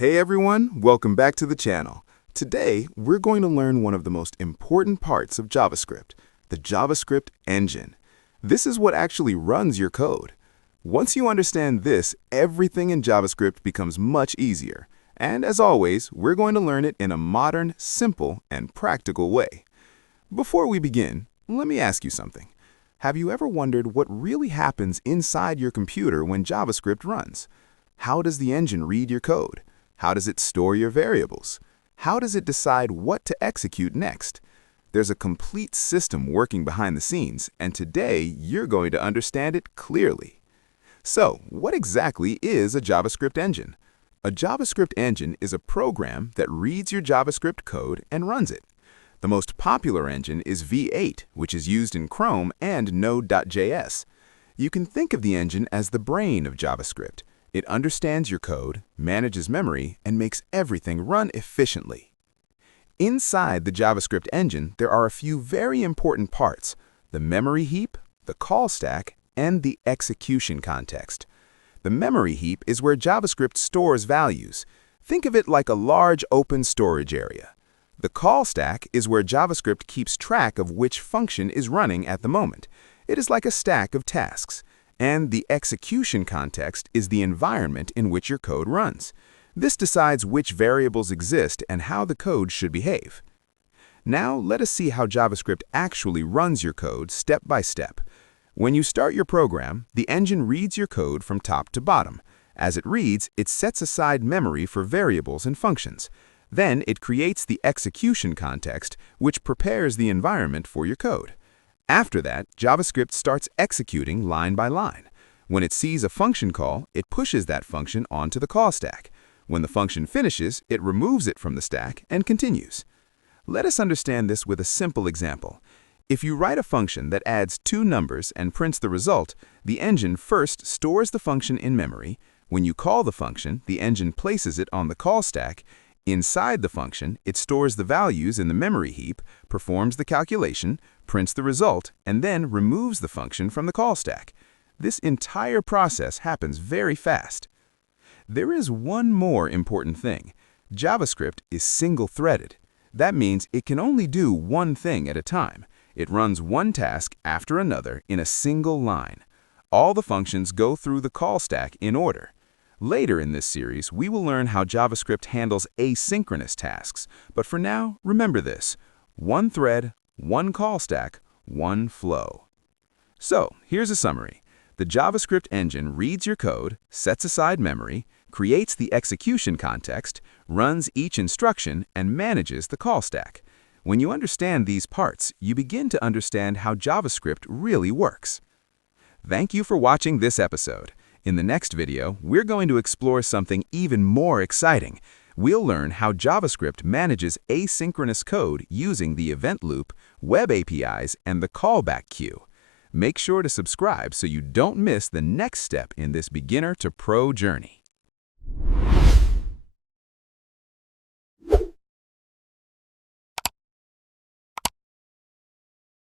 Hey everyone, welcome back to the channel. Today, we're going to learn one of the most important parts of JavaScript, the JavaScript engine. This is what actually runs your code. Once you understand this, everything in JavaScript becomes much easier. And as always, we're going to learn it in a modern, simple, and practical way. Before we begin, let me ask you something. Have you ever wondered what really happens inside your computer when JavaScript runs? How does the engine read your code? How does it store your variables? How does it decide what to execute next? There's a complete system working behind the scenes, and today you're going to understand it clearly. So, what exactly is a JavaScript engine? A JavaScript engine is a program that reads your JavaScript code and runs it. The most popular engine is V8, which is used in Chrome and Node.js. You can think of the engine as the brain of JavaScript. It understands your code, manages memory, and makes everything run efficiently. Inside the JavaScript engine, there are a few very important parts: the memory heap, the call stack, and the execution context. The memory heap is where JavaScript stores values. Think of it like a large open storage area. The call stack is where JavaScript keeps track of which function is running at the moment. It is like a stack of tasks. And the execution context is the environment in which your code runs. This decides which variables exist and how the code should behave. Now, let us see how JavaScript actually runs your code step by step. When you start your program, the engine reads your code from top to bottom. As it reads, it sets aside memory for variables and functions. Then it creates the execution context, which prepares the environment for your code. After that, JavaScript starts executing line by line. When it sees a function call, it pushes that function onto the call stack. When the function finishes, it removes it from the stack and continues. Let us understand this with a simple example. If you write a function that adds two numbers and prints the result, the engine first stores the function in memory. When you call the function, the engine places it on the call stack. Inside the function, it stores the values in the memory heap, performs the calculation, prints the result, and then removes the function from the call stack. This entire process happens very fast. There is one more important thing. JavaScript is single-threaded. That means it can only do one thing at a time. It runs one task after another in a single line. All the functions go through the call stack in order. Later in this series, we will learn how JavaScript handles asynchronous tasks. But for now, remember this: one thread, one call stack, one flow. So, here's a summary. The JavaScript engine reads your code, sets aside memory, creates the execution context, runs each instruction, and manages the call stack. When you understand these parts, you begin to understand how JavaScript really works. Thank you for watching this episode. In the next video, we're going to explore something even more exciting. We'll learn how JavaScript manages asynchronous code using the event loop, web APIs, and the callback queue. Make sure to subscribe so you don't miss the next step in this beginner to pro journey.